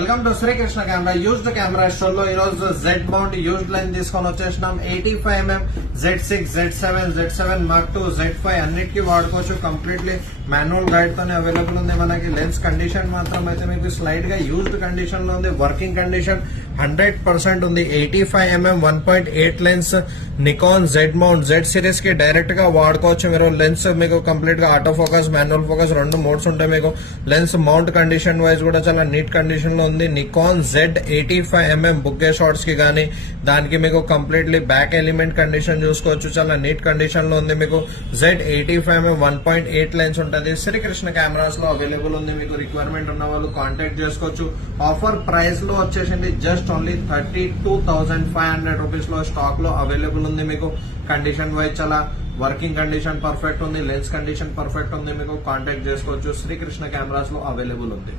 Welcome to Srikrishna camera used camera store లో ఈ రోజు జెడ్ మౌంట్ యూజ్డ్ లెన్స్ తీసుకొని వచ్చేసినాం. 85mm Z6, Z7, Z7 Mark II, Z5 అన్నిటికీ వాడుకోవచ్చు. కంప్లీట్లీ మాన్యువల్ గైడ్ తోనే అవైలబుల్ ఉంది. మనకి లెన్స్ కండిషన్ మాత్రం అయితే మీకు స్లైట్ గా యూజ్డ్ కండిషన్ లో ఉంది. వర్కింగ్ కండిషన్ 100% ఉంది. 85mm 1.8 lens Nikon Z mount Z series కి డైరెక్ట్ గా వాడుకోవచ్చు. మీరు లెన్స్ మీకు కంప్లీట్ గా ఆటో ఫోకస్, మాన్యువల్ ఫోకస్ రెండు మోడ్స్ ఉంటాయి. మీకు లెన్స్ మౌంట్ కండిషన్ వైజ్ కూడా చాలా నీట్ కండిషన్ లో ఉంది. Nikon Z 85mm bouquet shots కి గానీ దానికి మీకు కంప్లీట్లీ బ్యాక్ ఎలిమెంట్ కండిషన్ చూసుకోవచ్చు. చాలా నీట్ కండిషన్ లో ఉంది. మీకు జెడ్ 85mm 1.8 లెన్స్ ఉంటుంది. శ్రీకృష్ణ కెమెరాస్ లో అవైలబుల్ ఉంది. మీకు రిక్వైర్మెంట్ ఉన్న వాళ్ళు కాంటాక్ట్ చేసుకోవచ్చు. ఆఫర్ ప్రైస్ లో వచ్చేసింది జస్ట్ ఓన్లీ 32,500 రూపీస్ లో స్టాక్ లో అవైలబుల్ ఉంది. మీకు కండిషన్ వైజ్ చాలా వర్కింగ్ కండిషన్ పర్ఫెక్ట్ ఉంది. లెన్స్ కండిషన్ పర్ఫెక్ట్ ఉంది. మీకు కాంటాక్ట్ చేసుకోవచ్చు. శ్రీకృష్ణ కెమెరాస్ లో అవైలబుల్ ఉంది.